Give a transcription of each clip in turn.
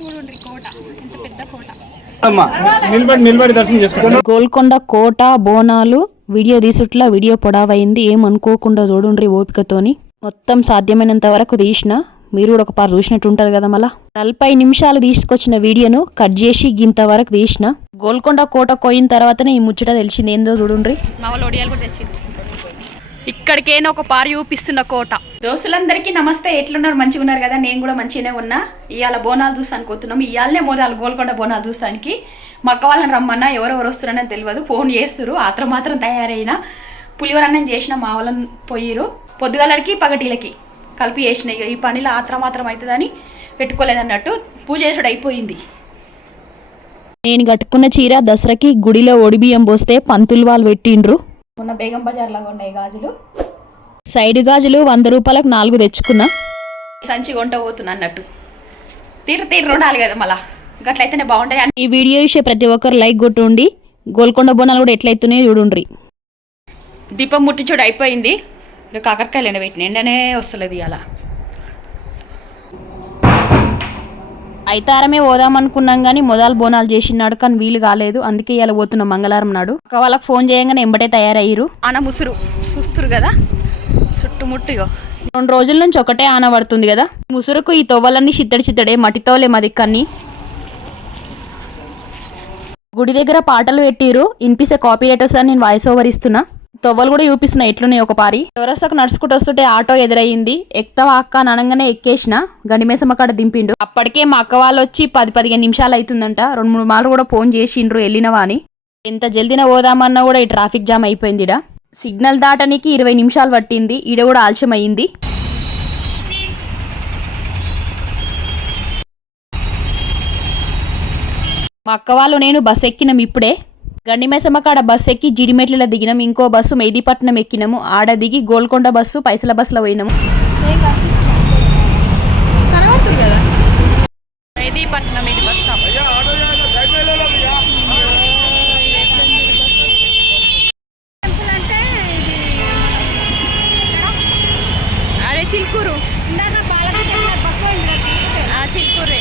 చూడండి కోట ఎంత పెద్ద కోట. నిలబడి దర్శనం చేసుకోండి. గోల్కొండ కోట బోనాలు వీడియో తీసుట్లా వీడియో పొడవైంది, ఏమనుకోకుండా చూడుండ్రి ఓపికతోని. మొత్తం సాధ్యమైనంత వరకు తీసిన, మీరు కూడా ఒక పారు చూసినట్టు ఉంటది కదా. మళ్ళా 40 నిమిషాలు తీసుకొచ్చిన వీడియోను కట్ చేసి గింత వరకు తీసిన. గోల్కొండ కోట పోయిన తర్వాతనే ఈ ముచ్చట తెలిసింది ఏందో చూడుండ్రి. మా వాళ్ళు ఒడియాలు కూడా తెచ్చింది. ఇక్కడికైనా ఒక పారు చూపిస్తున్న కోట. దోస్తులందరికీ నమస్తే, ఎట్లున్నారు? మంచిగా ఉన్నారు కదా? నేను కూడా మంచిగానే ఉన్నా. ఇవాళ బోనాలు చూసి అనుకుంటున్నాం. ఇవాళనే మోదాలు గోల్కొండ బోనాలు చూస్తానికి మా అక్క వాళ్ళని రమ్మన్నా, ఎవరెవరు వస్తున్నారని తెలియదు. ఫోన్ చేస్తున్నారు, మాత్రం తయారైనా. పులిహోర అన్నం చేసిన మా వాళ్ళని పోయిరు. పొద్దుగాలకి పగటీలకి కలిపి చేసిన. ఇక ఈ పనిలో మాత్రం అవుతుందని పెట్టుకోలేదన్నట్టు పూజ చేసుడు అయిపోయింది. నేను కట్టుకున్న చీర దసరాకి గుడిలో ఒడిబియ్యం పోస్తే పంతులు వాళ్ళు పెట్టిండ్రు. మొన్న బేగం బజార్ లాగా ఉన్నాయి గాజులు. సైడ్ గాజులు 100 రూపాయలకు 4 తెచ్చుకున్నా. సంచి కొంట పోతున్నా అన్నట్టు. తీరు ఉండాలి కదా, మళ్ళా గట్లయితేనే బాగుంటాయి. ఈ వీడియో ఇచ్చే ప్రతి ఒక్కరు లైక్ కొట్టుండి. గోల్కొండ బోనాలు కూడా ఎట్లయితున్నాయో చూడుండ్రి. దీపం ముట్టించుడు అయిపోయింది. ఇక కాకరకాయలు ఎండబెట్టిన, ఎండనే వస్తలేదు అలా. అయితారమే పోదామనుకున్నాం కానీ మొదలు బోనాలు చేసినాడు, కానీ వీలు కాలేదు. అందుకే ఇలా పోతున్నాం మంగళవారం నాడు. అక్క వాళ్ళకి ఫోన్ చేయగానే ఎంబటే తయారయ్యారు. ఆన ముసురు చూస్తురు కదా, చుట్టుముట్టిగో 2 రోజుల నుంచి ఒకటే ఆన పడుతుంది కదా. ముసురుకు ఈ తొవ్వలన్నీ చిత్తడే మట్టితోలే మాది కన్ని. గుడి దగ్గర పాటలు పెట్టిరు, వినిపిస్తే కాపీ రైటర్స్ అని నేను వాయిస్ ఓవర్ ఇస్తున్నా. తొవ్వలు కూడా చూపిస్తున్నా ఎట్లున్నాయి ఒక పారి. ఎవరొస్తాకు నడుచుకుంటూ వస్తుంటే ఆటో ఎదురయ్యింది. ఎక్కుతావా అక్క అనగానే ఎక్కేసిన. గండిమేసమ్మ కాడ దింపిండు. అప్పటికే మా అక్క వాళ్ళు వచ్చి 10-15 నిమిషాలు అవుతుందంట. 2-3 మార్లు కూడా ఫోన్ చేసిండ్రు వెళ్ళినవా అని. ఎంత జల్దీన పోదామన్నా కూడా ఈ ట్రాఫిక్ జామ్ అయిపోయింది. ఈడ సిగ్నల్ దాటానికి 20 నిమిషాలు పట్టింది. ఈడ కూడా ఆలస్యం అయ్యింది. మా అక్క వాళ్ళు నేను బస్సు ఎక్కినాం ఇప్పుడే. గండిమేసమ్మ కాడ బస్సు ఎక్కి జిడిమెట్లలో దిగినాం. ఇంకో బస్సు మెహదీపట్నం ఎక్కినాము. ఆడ దిగి గోల్కొండ బస్సు పైసల బస్సులో పోయినాము. మెహదీపట్నం ఇది బస్ స్టాప్. అదే చిల్కూరు, చిల్కూరే.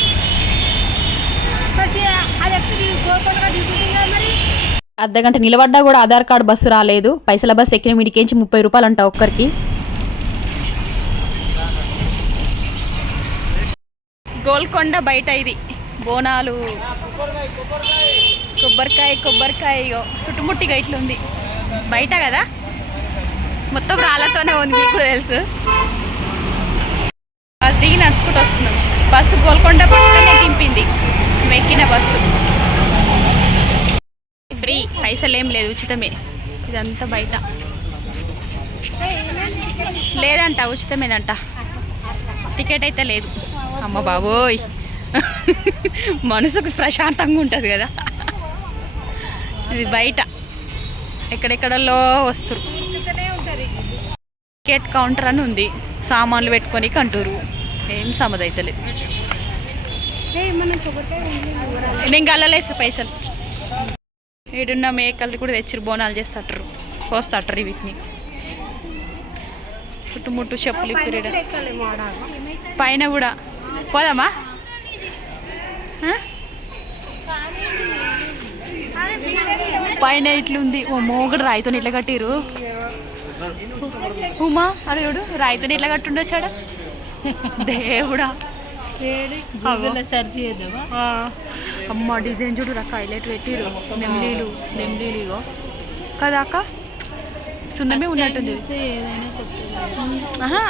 అర్ధగంట నిలబడ్డా కూడా ఆధార్ కార్డు బస్సు రాలేదు. పైసల బస్సు ఎక్కిన మీడికేంచి 30 రూపాయలు అంట ఒక్కరికి. గోల్కొండ బయట ఇది బోనాలు, కొబ్బరికాయ చుట్టుముట్టిగా ఇట్లుంది బయట కదా. మొత్తం రాళ్ళతోనే ఉంది, మీకు కూడా తెలుసు. బస్ దిగి నడుచుకుంటూ వస్తున్నాం. బస్సు గోల్కొండ పక్కనే దింపింది. ఎక్కిన బస్సు ఫ్రీ, పైసలు ఏం లేదు, ఉచితమే. ఇదంతా బయట లేదంట, ఉచితమేనంట. టికెట్ అయితే లేదు. అమ్మ బాబోయ్, మనసుకు ప్రశాంతంగా ఉంటుంది కదా. ఇది బయట ఎక్కడెక్కడలో వస్తారు. టికెట్ కౌంటర్ అని ఉంది, సామాన్లు పెట్టుకొని కంటూరు. ఏం సమజ్ అవుతలేదు. నేను గల్లలేసా పైసలు. ఈడున్న మేకలు కూడా తెచ్చిరు, బోనాలు చేస్తాటరు, పోస్తాటరు వీటిని. చుట్టుముట్టు చెప్పులు ఇప్పిరు. పైన కూడా పోదామా? పైన ఇట్లుంది. ఓ మోగడు రాయితో ఇట్లా కట్టిరు. ఉమా అరే చూడు, రాయితో ఇట్లా కట్టుండొచ్చాడు. దేవుడా, అమ్మ డిజైన్ చూడు రక్క హైలైట్ పెట్టిరు. నెమ్లీలు కదా అక్క, సున్నమే ఉన్నట్టుంది.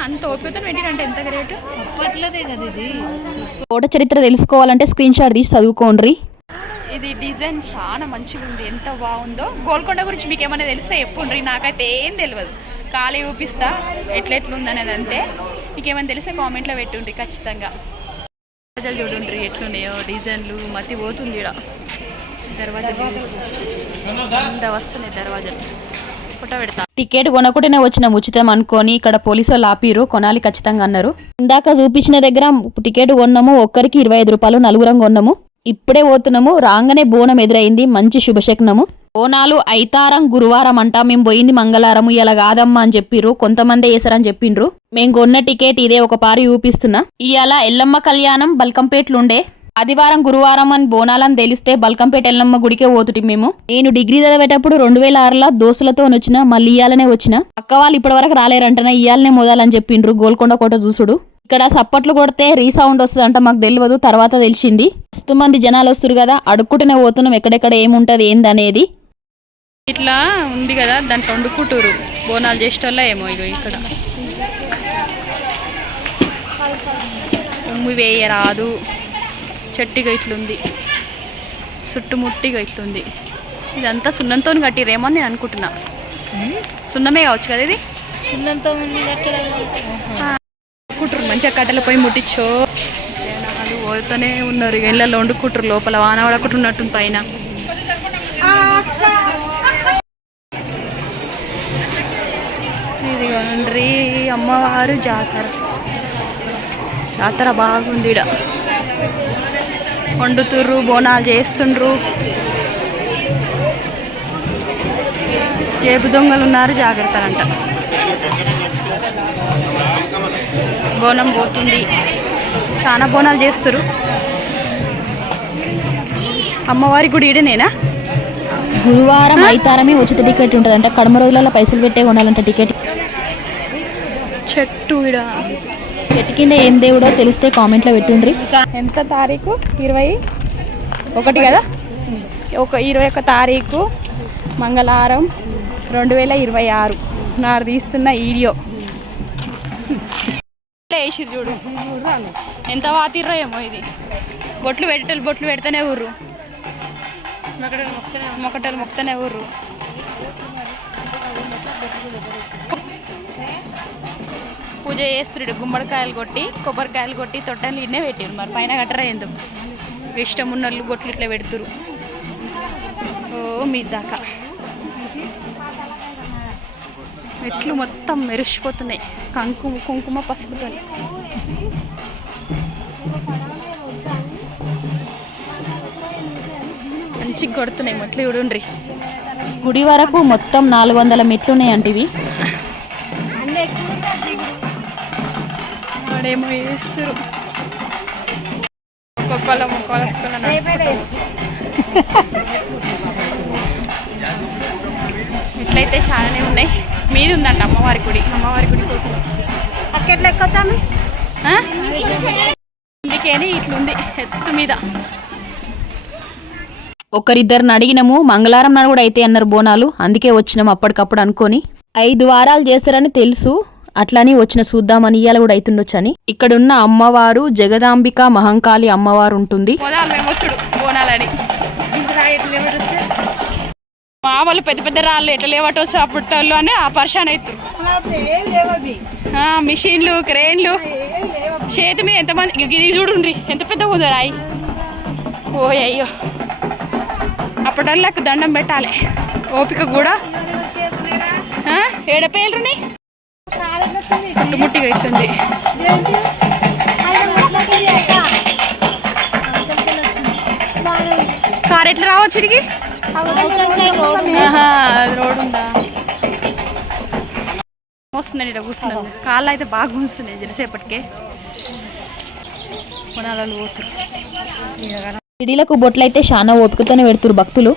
అంత ఓపికతో పెట్టిరంటే ఎంత గ్రేట్. కోట చరిత్ర తెలుసుకోవాలంటే స్క్రీన్ షాట్ తీసి చదువుకోండి. ఇది డిజైన్ చాలా మంచిగా ఉంది, ఎంత బాగుందో. గోల్కొండ గురించి మీకు ఏమైనా తెలిస్తే చెప్పుండ్రి, నాకైతే ఏం తెలియదు. ఖాళీ చూపిస్తా ఎట్లెట్లుందనేది. అంతే, మీకు ఏమైనా తెలిస్తే కామెంట్లో పెట్టుండ్రి ఖచ్చితంగా. దర్వాజాలు చూడండి ఎట్లున్నాయో, డిజైన్లు మతి పోతుంది. ఇక్కడ దర్వాజాలు వస్తున్నాయి. దర్వాజాలు ఫోటో పెడతా. టికెట్ కొనకుండానే వచ్చిన ఉచితం అనుకొని ఇక్కడ పోలీసు వాళ్ళు ఆపిరు, కొనాలి ఖచ్చితంగా అన్నారు. ఇందాక చూపించిన దగ్గర టికెట్ కొన్నాము, ఒక్కరికి 25 రూపాయలు, 4 కొన్నాము. ఇప్పుడే పోతున్నాము. రాగానే బోనం ఎదురైంది, మంచి శుభశకునము. బోనాలు అయితారం గురువారం అంట, మేము పోయింది మంగళవారం, ఇలా కాదమ్మా అని చెప్పిర్రు. కొంతమంది వేసారని చెప్పిండ్రు. మేము కొన్న టికెట్ ఇదే, ఒక పారి చూపిస్తున్నా. ఇవాళ ఎల్లమ్మ కళ్యాణం బల్కంపేట్లుండే. ఆదివారం గురువారం అని బోనాలని తెలిస్తే బల్కంపేట ఎల్లమ్మ గుడికే పోతుటి మేము. నేను డిగ్రీ చదివేటప్పుడు 2006లో దోస్తులతో వచ్చిన, మళ్ళీ ఇయ్యాలనే వచ్చిన. అక్క వాళ్ళు ఇప్పటి వరకు రాలేరంటనే, ఇయ్యాలనే మోదాలని చెప్పిండ్రు. గోల్కొండ కోట చూసుడు. ఇక్కడ సప్పట్లు కొడితే రీసౌండ్ వస్తుందంట, మాకు తెలియదు, తర్వాత తెలిసింది. మస్తు మంది జనాలు వస్తారు కదా, అడుక్కుంటూనే పోతున్నాం ఎక్కడెక్కడ ఏముంటది ఏందనేది. ఇట్లా ఉంది కదా, దాంట్లో వండుకుంటూరు బోనాలు చేసేటోళ్ళ ఏమో. ఇగో ఇక్కడ ఉమ్మి వేయరాదు, చెట్టుగా ఇట్లుంది, చుట్టుముట్టిగా ఇట్లుంది. ఇదంతా సున్నంతో కట్టిరేమో అని నేను అనుకుంటున్నా. సున్నమే కావచ్చు కదా ఇది. సున్నంతో కుట్రు మంచిగా కట్టెలు పోయి ముట్టించో. జనాలు పోతూనే ఉన్నారు. ఇళ్ళల్లో వండుకుంటారు, లోపల వాన పడకుంటున్నట్టు పైన. ఇదిగోండ్రి అమ్మవారు జాతర. జాతర బాగుంది. ఈడ వండుతుర్రు, బోనాలు చేస్తుండ్రు. జేబు దొంగలు ఉన్నారు, జాగ్రత్త అంట. బోనం పోతుంది, చాలా బోనాలు చేస్తారు. అమ్మవారి గుడి ఈడనేనా? గురువారం ఐతారమే ఉచిత టికెట్ ఉంటుందంట. కడమ రోజులలో పైసలు పెట్టే కొనాలంట టికెట్. చెట్టు ఈడ. చెట్టు కింద ఏం దేవుడో తెలిస్తే కామెంట్లో పెట్టుండ్రి. ఎంత తారీఖు? 21 కదా. 21 తారీఖు మంగళవారం 2026 నారు తీస్తున్న వీడియో. వేసిరు చూడు, ఎంత వాతిర్రో ఏమో. ఇది బొట్లు పెడితేనే ఊర్రు, మొక్కటలు మొక్కతనే ఊర్రు. పూజ చేస్తుడు, గుమ్మడికాయలు కొట్టి కొబ్బరికాయలు కొట్టి తొట్టలు ఇన్నే పెట్టారు. మరి పైన కట్టరా ఎందుకు? ఇష్టం ఉన్నోళ్ళు బొట్లు ఇట్లా పెడుతురు. ఓ మీ దాకా మెట్లు మొత్తం మెరిసిపోతున్నాయి, కుంకుమ పసుపుతో. మంచిగా కొడుతున్నాయి మెట్లు చూడండి. గుడి వరకు మొత్తం 400 మెట్లు ఉన్నాయంటివి. వాడేమో వేస్తారు, ఒక్కొక్కళ్ళ ఇట్లయితే చాలానే ఉన్నాయి. మీది ఉందంట అమ్మవారి గుడి. అమ్మవారి గుడి పోతున్నాం. అక్కడ ఎక్కొచ్చాము. అందుకేని ఇట్లుంది ఎత్తు మీద. ఒకరిద్దరిని అడిగినాము, మంగళవారం నాడు కూడా అయితే అన్నారు బోనాలు, అందుకే వచ్చినాం అప్పటికప్పుడు అనుకొని. 5 వారాలు చేస్తారని తెలుసు, అట్లని వచ్చిన చూద్దామని. ఇయ్యాల కూడా అవుతుండొచ్చని. ఇక్కడున్న అమ్మవారు జగదాంబిక మహంకాళి అమ్మవారు ఉంటుంది. వచ్చుడు బోనాలని మా వాళ్ళు పెద్ద పెద్ద రాళ్ళు ఎట్లా లేవటో అప్పట్లో అని ఆ పరిశాన్ అవుతారు. మిషన్లు, క్రేన్లు, చేతి మీద ఎంతమంది. ఇది చూడుండ్రి ఎంత పెద్దగా ఉందో రాయి. ఓ అయ్యో, అప్పటికి దండం పెట్టాలి, ఓపిక కూడా. ఏడపేళ్ళని చుట్టుముట్టిగా ఇట్లుంది. కార్ ఎట్లా రావచ్చు ఇడికి? రోడ్ ఉందా? వస్తుందండి ఇక్కడ కూర్చున్నాను. కాళ్ళు అయితే బాగా కూర్చున్నాయి జరిసేపటికే. కొనాలు పోతారు. పిడిలకు బొట్లయితే చాలా ఓపికతోనే పెడుతురు భక్తులు.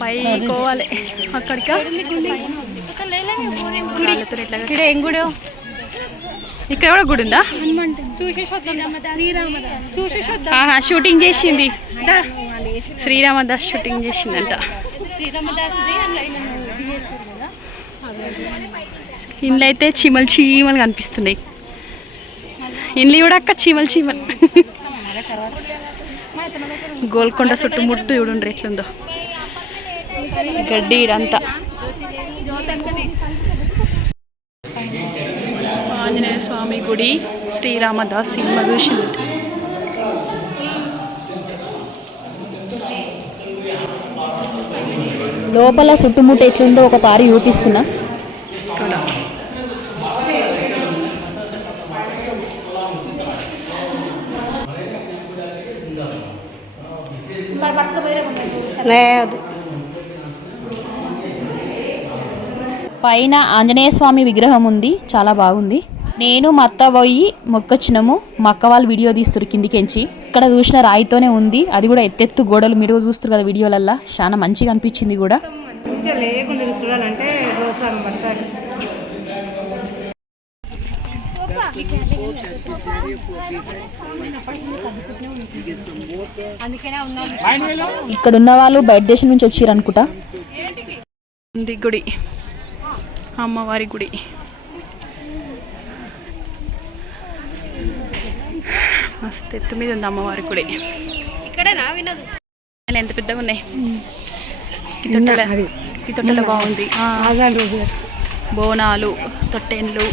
పైకోవాలి అక్కడికి. ఏం గుడి? ఇక్కడ కూడా గుడి ఉందా? షూటింగ్ చేసింది శ్రీరామదాస్, షూటింగ్ చేసిందంట. ఇండ్లు అయితే చీమలు చీమలు కనిపిస్తున్నాయి. ఇండ్లు కూడా అక్క చీమలు చీమలు. గోల్కొండ చుట్టుముట్టు చూడండి ఎట్లుందో గడ్డి ఇదంతా. ఆంజనేయ స్వామి గుడి, శ్రీరామదాస్ సినిమా చూసింది. లోపల చుట్టుముట్టు ఎట్లుందో ఒక పారి చూపిస్తున్నా. ఇక్కడ లేదు పైన ఆంజనేయ స్వామి విగ్రహం ఉంది, చాలా బాగుంది. నేను మా అత్త పోయి మొక్కొచ్చినాము. మా అక్క వాళ్ళు వీడియో తీస్తురు కిందికెంచి. ఇక్కడ చూసిన రాయితోనే ఉంది, అది కూడా ఎత్తెత్తు గోడలు. మీరు చూస్తారు కదా వీడియోలల్లో, చాలా మంచిగా అనిపించింది కూడా. లేకుండా చూడాలంటే రోజు పడతారు. ఇక్కడ ఉన్న వాళ్ళు బయట దేశం నుంచి వచ్చారు అనుకుంటా. ఉంది గుడి, అమ్మవారి గుడి. మస్తు ఎత్తు మీద ఉంది అమ్మవారి గుడి. ఎంత పెద్దగా ఉన్నాయి. ఈ తొట్టెల బాగుంది. బోనాలు, తొట్టెన్లు.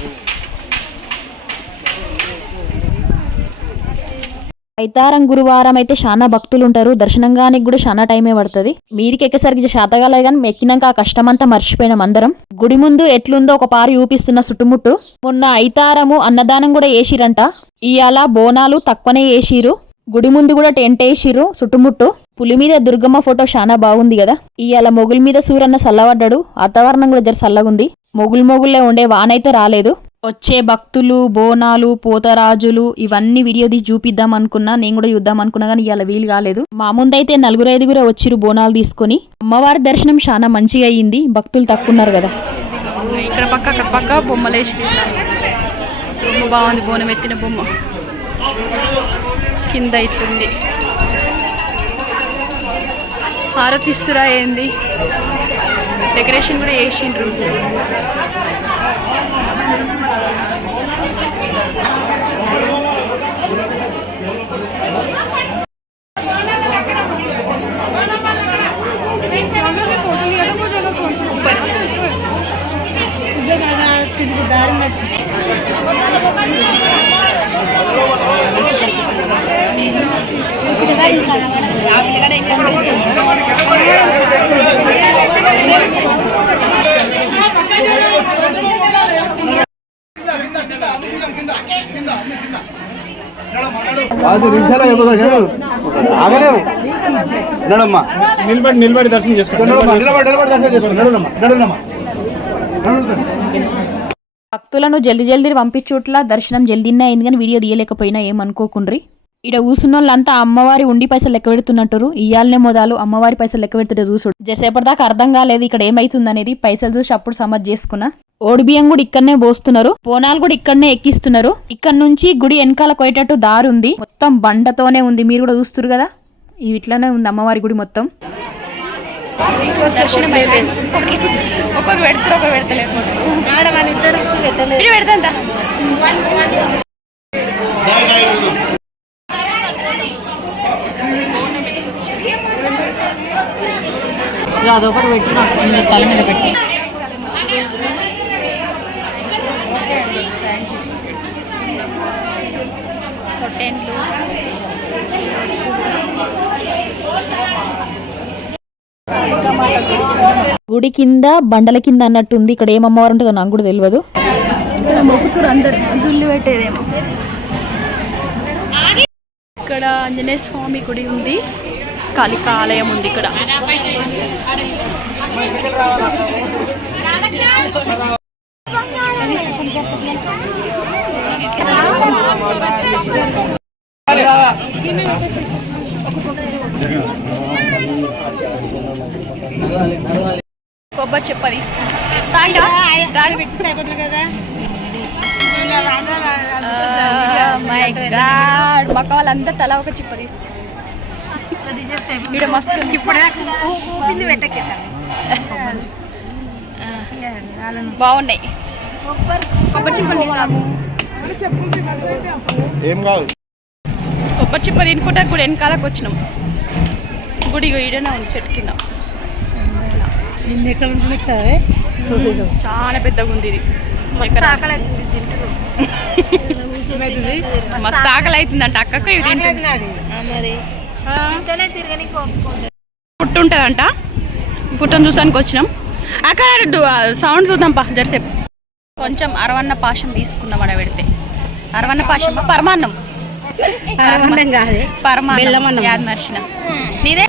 ఐతారం గురువారం అయితే చాలా భక్తులు ఉంటారు. దర్శనంగానికి కూడా చాలా టైమే పడుతుంది. మీదికి ఎక్కేసరికి శాతగాలే కానీ ఎక్కినాక ఆ కష్టమంతా మర్చిపోయినాం అందరం. గుడి ముందు ఎట్లుందో ఒక పారి చూపిస్తున్న చుట్టుముట్టు. మొన్న ఐతారము అన్నదానం కూడా వేసిరంట. ఇవాళ బోనాలు తక్కువనే వేసిరు. గుడి ముందు కూడా టెంట్ వేసిరు చుట్టుముట్టు. పులి మీద దుర్గమ్మ ఫోటో చాలా బాగుంది కదా. ఇవాళ మొగుల మీద సూరన్న చల్లబడ్డాడు. వాతావరణం కూడా జర చల్లగుంది. మొగులే ఉండే వానైతే రాలేదు. వచ్చే భక్తులు, బోనాలు, పోతరాజులు ఇవన్నీ వీడియో తీసి చూపిద్దాం అనుకున్నా, నేను కూడా చూద్దాం అనుకున్నా కానీ ఇవాళ వీలు కాలేదు. మా ముందైతే 4-5 వచ్చిరు బోనాలు తీసుకొని. అమ్మవారి దర్శనం చాలా మంచిగా అయ్యింది, భక్తులు తక్కువ ఉన్నారు కదా. ఇక్కడ పక్క అక్కడ పక్క బొమ్మలేసి బొమ్మ బాగుంది, బోనం ఎత్తిన బొమ్మ. కింద అవుతుంది హారతిస్తురా ఏంది, డెకరేషన్ కూడా వేసిండ్రు. నిలబడి దర్శనం చేసుకో. భక్తులను జల్దీ పంపించుట్లా దర్శనం జల్దీనే అయింది కానీ వీడియో తీయలేకపోయినా ఏమనుకోకుండ్రి. ఇక్కడ కూసున్న వాళ్ళంతా అమ్మవారి ఉండి పైసలు లెక్క పెడుతున్నట్టు. ఇయ్యాలనే మొదలు అమ్మవారి పైసలు లెక్క పెడుతుంటే చూసుడు. జరసేపటి దాకా అర్థం కాలేదు ఇక్కడ ఏమైతుంది అనేది. పైసలు చూసి అప్పుడు సమజ్ చేసుకున్నా. ఓడి బియ్యం కూడా ఇక్కడనే పోస్తున్నారు, బోనాలు కూడా ఇక్కడనే ఎక్కిస్తున్నారు. ఇక్కడ నుంచి గుడి వెనకాల పోయేటట్టు దారి ఉంది, మొత్తం బండతోనే ఉంది. మీరు కూడా చూస్తున్నారు కదా, ఇట్లనే ఉంది అమ్మవారి గుడి మొత్తం. దర్శనం అయిపోయింది. ఒకరు పెడతారు, ఒకరు పెడతలేదు. పెడతా అదొకటి పెట్టినా తల మీద పెట్టి. గుడి కింద బండల కింద అన్నట్టుంది. ఇక్కడ ఏం అమ్మవారు ఉంటుందో నాకు కూడా తెలియదు. మొక్కుతురు అందరు, దుల్లు పెట్టేదేమో. ఇక్కడ ఆంజనేయ స్వామి గుడి ఉంది, కాళికా ఆలయం ఉంది ఇక్కడ. కొబ్బరి చెప్ప తీసుకుంటా పక్క వాళ్ళంతా తల ఒక చిప్ప తీసుకుంటారు. ఇక్కడ మస్తు బాగున్నాయి. కొబ్బరి చిప్ప కొబ్బరి చిప్ప తినుకుంటా గుడి వెనకాలకు వచ్చినాం. గుడి ఈడనే ఉంది చెట్టు కింద. చాలా పెద్దగా ఉంది ఇది. మస్తు ఆకలి అవుతుంది అంట అక్కకు. ఇవి పుట్టు ఉంటుందంట, పుట్టను చూసానికి వచ్చినాం. అక్కడ సౌండ్ చూద్దాంపా జరసేపు. కొంచెం అరవన్న పాశం తీసుకున్నాం అక్కడ పెడితే. అరవన్న పాశం పరమాన్నం, పరమాన్నం యాద నర్సిన నీదే.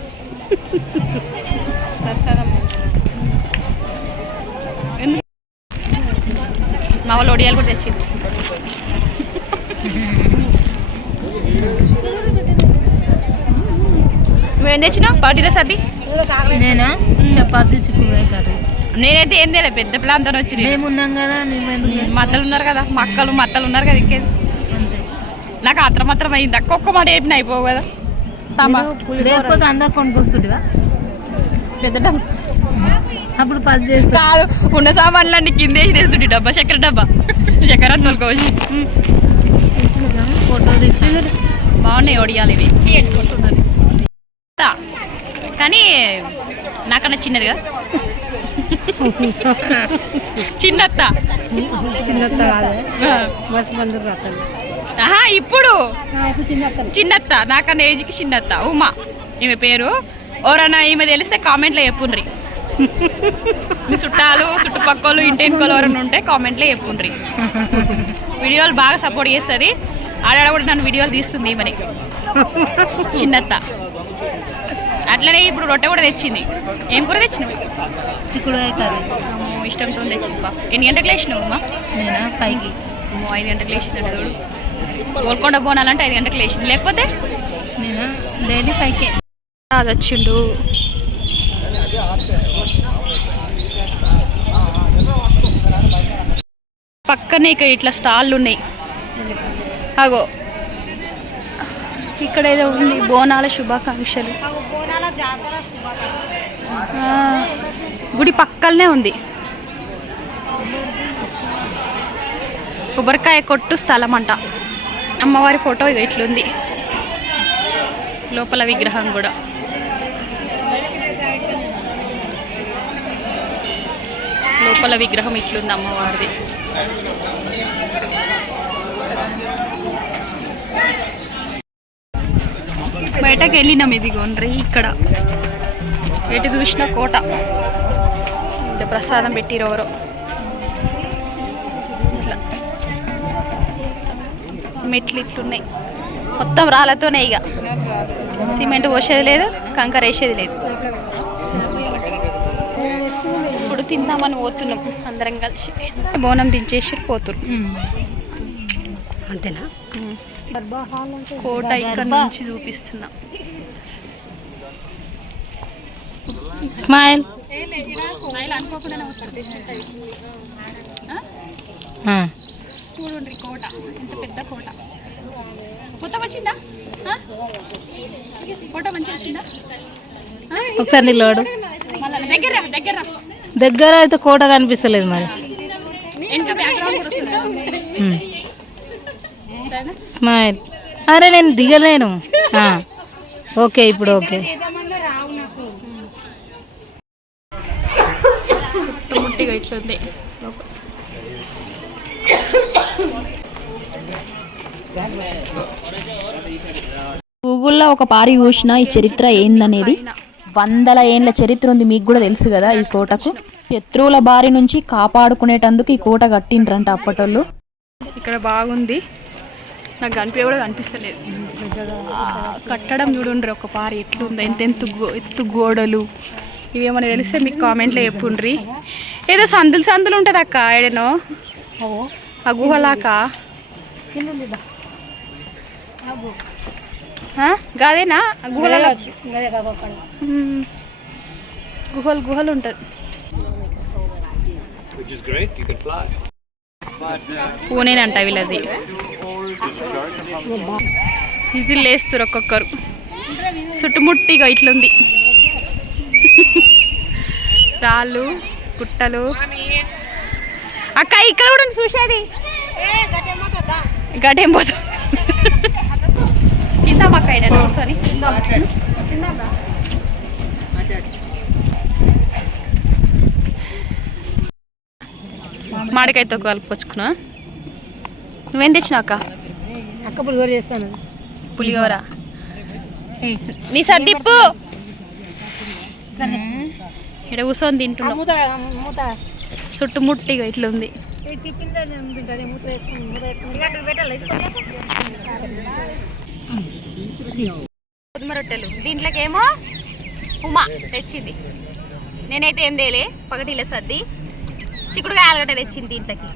వాళ్ళు ఒడియాలు కూడా తెచ్చింది. నువ్వేం తెచ్చినావు పార్టీలో సర్ది? నేనా చపాతి చిక్కుడుకాయ కర్రీ. నేనైతే ఏం తెలియదు, పెద్ద ప్లాన్తో వచ్చి మేము ఉన్నాం కదా, మేము ఎందుకు చేస్తాం? మత్తలు ఉన్నారు కదా, మత్తలు ఉన్నారు కదా, ఇంకేది అంతే. నాకు మాత్రం అయింది. ఒక్క మాట చెప్పిన అయిపోవు కదా. లేకపోతే అందరు కొనుక్కొస్తుంటివా పెద్ద డబ్బా? అప్పుడు 10 చేస్తా. కాదు, ఉన్న సామాన్లన్నీ కిందే తెస్తుంటే డబ్బా, చక్కెర తోలుకోవచ్చు. ఫోటో తీసి బాగున్నాయి ఒడియాలు ఇవి, కానీ నాకన్నా చిన్నదిగా. చిన్నత్త ఇప్పుడు చిన్నత్త, నాకన్నా ఏజ్కి చిన్నత్త ఉమా ఈమె పేరు. ఎవరన్నా ఈమె తెలిస్తే కామెంట్లో చెప్పుండ్రి. మీ చుట్టుపక్కల ఇంటి వెనుకలు ఎవరైనా ఉంటే కామెంట్లో చెప్పుండ్రి. వీడియోలు బాగా సపోర్ట్ చేస్తుంది. ఆడ కూడా నన్ను వీడియోలు తీస్తుంది ఈమెని, చిన్నత్త. అట్లనే ఇప్పుడు రొట్టె కూడా తెచ్చింది. ఏం కూర తెచ్చినావు? చిక్కుడుకాయ కర్రీ. ఇష్టంతో తెచ్చింది బా. ఎన్ని గంటలకు లేచినావు అమ్మా? నేనా 5కి. 5 గంటలకు లేచిందంటే చూడు. గోల్కొండ బోనాలంటే 5 గంటలకు లేచింది, లేకపోతే నేనా డైలీ 5కే. అది వచ్చిండు. పక్కనే ఇక ఇట్లా స్టాళ్ళు ఉన్నాయి. అగో ఇక్కడ ఏదో ఉంది, బోనాల శుభాకాంక్షలు. గుడి పక్కనే ఉంది. కొబ్బరికాయ కొట్టు స్థలం అంట. అమ్మవారి ఫోటో ఇక ఇట్లుంది, లోపల విగ్రహం కూడా. లోపల విగ్రహం ఇట్లుంది అమ్మవారిది. బయటకు వెళ్ళినాం. ఇదిగోండ్రి ఇక్కడ ఎటు చూసిన కోట. ఇంత ప్రసాదం పెట్టిరు ఎవరో. ఇట్లా మెట్లు ఇట్లున్నాయి, మొత్తం రాళ్ళతోనే. ఇక సిమెంట్ పోసేది లేదు, కంకర వేసేది లేదు. ఇప్పుడు తిందామని పోతున్నాం అందరం కలిసి. బోనం దించేసి పోతురు. అంతేనా? కోట ఇక్కడ నుంచి చూపిస్తున్నా. స్మైల్. చూడండి కోట, ఎంత పెద్ద కోట. మొత్తం వచ్చిందా కోట? మంచిగా వచ్చిందా? ఒకసారి నిలబడు. దగ్గర అయితే కోట కనిపిస్తలేదు మరి. స్మైల్. అరే నేను దిగలేను. ఓకే, ఇప్పుడు ఓకే. చుట్టుముట్టిగా ఇట్లుంది. గూగుల్లో ఒక పారి చూసిన ఈ చరిత్ర ఏందనేది. 100 ఏండ్ల చరిత్ర ఉంది, మీకు కూడా తెలుసు కదా. ఈ కోటకు శత్రువుల బారి నుంచి కాపాడుకునేటందుకు ఈ కోట కట్టిండ్రంట అప్పటోళ్ళు. ఇక్కడ బాగుంది, నాకు కూడా కనిపిస్తలేదు. కట్టడం చూడండి ఒక పారి ఎట్లుంది, ఎత్తు గోడలు. ఇవేమన్నా తెలిస్తే మీకు కామెంట్లో చెప్పుండ్రి. ఏదో సందులు ఉంటుంది అక్క, ఏడనో ఆ గుహలాక. గాదేనా గుహలు ఉంటుంది. పూనేనంట వీళ్ళది. విజిల్ వేస్తారు ఒక్కొక్కరు. చుట్టుముట్టిగా ఇట్లుంది, రాళ్ళు గుట్టలు. అక్క ఇక్కడ కూడా చూసేది గటేం పోతుంది. తిందాం అక్క, ఇక్కడ కూర్చొని మామిడికాయతో కలుపుకొచ్చుకున్నా. నువ్వేం తెచ్చినావు అక్క? పులిహోర చేస్తాను. పులిహోర నీ సర్దిప్పు. ఇక్కడ కూర్చొని తింటున్నావు. చుట్టుముట్టిగా ఇట్లుంది. గోధుమ రొట్టెలు. దీంట్లోకేమో ఉమా తెచ్చింది. నేనైతే ఏం తేలే, పగటిల సర్ది. చిక్కుడుగా ఆలుగడ్డ తెచ్చింది దీంట్లోకి.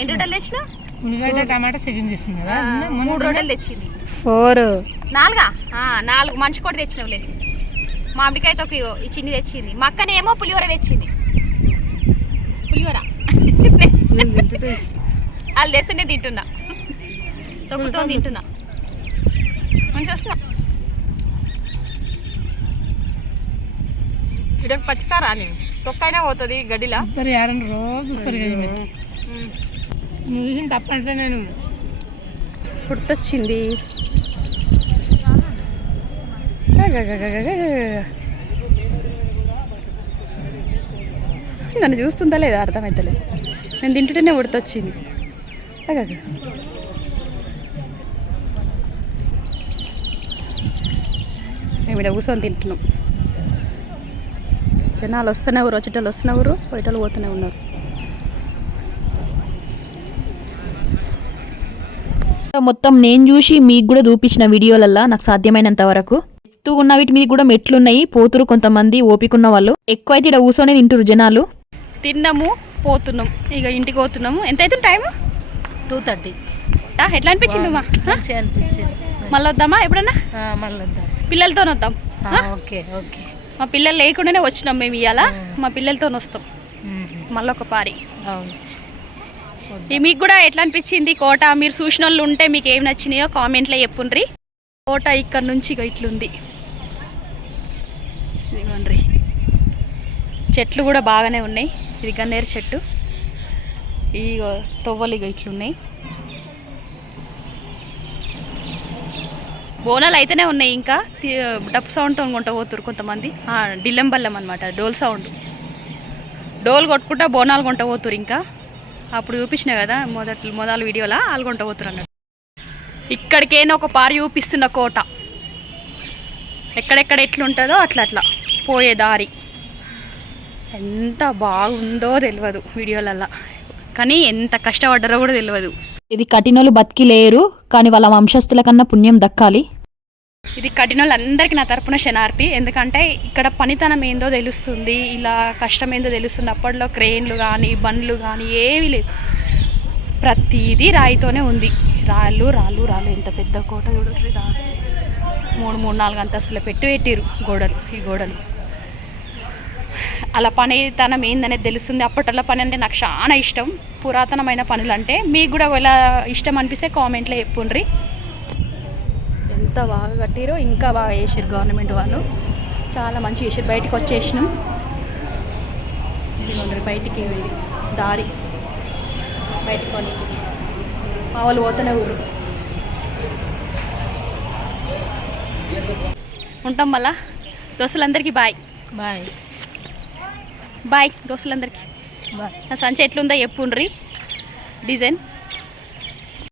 ఎన్ని రొట్టెలు తెచ్చిన? ఉల్లిగడ్డ టమాటా చికెన్ చేసింది కదా 3 రొట్టెలు తెచ్చింది. 4 4 మంచి కోటి తెచ్చినవులేదు. మామిడికాయతో ఈ చిన్ని తెచ్చింది. మా అక్కనేమో పులిహోర తెచ్చింది. పులిహోర వాళ్ళు తెస్తేనే తింటున్నా, తొక్కుతో తింటున్నా. మంచి వస్తున్నా ఇక్కడ పచ్చికారా అని తొక్కైనా పోతుంది గడ్డిలా. ఎవరైనా రోజు వస్తారు కదా నువ్వు తప్పంటే నేను గుర్తొచ్చింది. నన్ను చూస్తుందా లేదా అర్థమవుతలేదు. నేను తింటుంటేనే గుర్తొచ్చింది. మేము ఇక్కడ కూర్చొని తింటున్నాం. జనాలు వస్తూనే ఊరు, వచ్చేటోళ్ళు వస్తూనే ఊరు, పోయేటోళ్ళు పోతూనే ఉన్నారు. మొత్తం నేను చూసి మీకు కూడా చూపించిన వీడియోలల్లో నాకు సాధ్యమైనంత వరకు ఎత్తు ఉన్న వీటి మీద కూడా మెట్లున్నాయి. పోతురు కొంతమంది ఓపికన్న వాళ్ళు. ఎక్కువ అయితే ఇక్కడ కూర్చొని తింటురు జనాలు. తిన్నాము, పోతున్నాం, ఇక ఇంటికి పోతున్నాము. ఎంత అవుతుంది టైము? 2:30. ఎట్లా అనిపించింది అమ్మా? మంచిగా అనిపించింది. మళ్ళీ వద్దామా ఎప్పుడన్నా? మళ్ళీ వద్దాం. పిల్లలతో వద్దాం. Okay okay. మా పిల్లలు లేకుండానే వచ్చినాం మేము ఇవాళ. మా పిల్లలతో వస్తాం మళ్ళీ ఒక పారి. అవును. మీకు కూడా ఎట్లా అనిపించింది కోట? మీరు చూసిన వాళ్ళు ఉంటే మీకు ఏమి నచ్చినాయో కామెంట్లో చెప్పుండ్రి. కోట ఇక్కడ నుంచి ఇక ఇట్లుంది. ఇదిగోండ్రి, చెట్లు కూడా బాగానే ఉన్నాయి. ఇది గన్నేరు చెట్టు. ఈ తొవ్వలు ఇక ఇట్లున్నాయి. బోనాలు అయితేనే ఉన్నాయి. ఇంకా డప్పు సౌండ్తో కొంట పోతురు కొంతమంది. డిల్లెం బల్లెం అనమాట, డోల్ సౌండ్. డోల్ కొట్టుకుంటా బోనాలు కొంట పోతురు. ఇంకా అప్పుడు చూపించిన కదా మొదల వీడియోలా వాళ్ళు కొంట పోతురు అన్నట్టు. ఇక్కడికైనా ఒక పారి చూపిస్తున్న కోట. ఎక్కడెక్కడ ఎట్లుంటుందో అట్లా పోయే దారి ఎంత బాగుందో తెలియదు వీడియోలల్లో, కానీ ఎంత కష్టపడ్డారో కూడా తెలియదు. ఇది కఠినలు బతికి లేరు, కానీ వాళ్ళ వంశస్థుల కన్నా పుణ్యం దక్కాలి. ఇది కఠినోళ్ళు అందరికీ నా తరపున శనార్థి. ఎందుకంటే ఇక్కడ పనితనం ఏందో తెలుస్తుంది, ఇలా కష్టం ఏందో తెలుస్తుంది. అప్పట్లో క్రెయిన్లు కానీ బండ్లు కానీ ఏమీ లేవు, ప్రతిదీ రాయితోనే ఉంది. రాళ్ళు రాళ్ళు రాళ్ళు. ఎంత పెద్ద కోట చూడండి. రాళ్ళు 3-4 అంతస్తులు పెట్టిరు గోడలు. ఈ గోడలు అలా పనితనం ఏందనేది తెలుస్తుంది. అప్పట్లో పని అంటే నాకు చాలా ఇష్టం. పురాతనమైన పనులు అంటే మీకు కూడా ఎలా ఇష్టం అనిపిస్తే కామెంట్లో చెప్పుండ్రి. ఎంత బాగా కట్టిరో, ఇంకా బాగా చేసారు గవర్నమెంట్ వాళ్ళు. చాలా మంచి చేసారు. బయటికి వచ్చేసినాం. బయటికి దారి, బయటికి వాళ్ళకి మా వాళ్ళు పోతూనే ఊరు. ఉంటాం మళ్ళా. దోస్తులందరికీ బాయ్ బాయ్ బాయ్. దోస్తులందరికీ బాయ్. నా సంచి ఎట్లుందో చెప్పుండ్రి. డిజైన్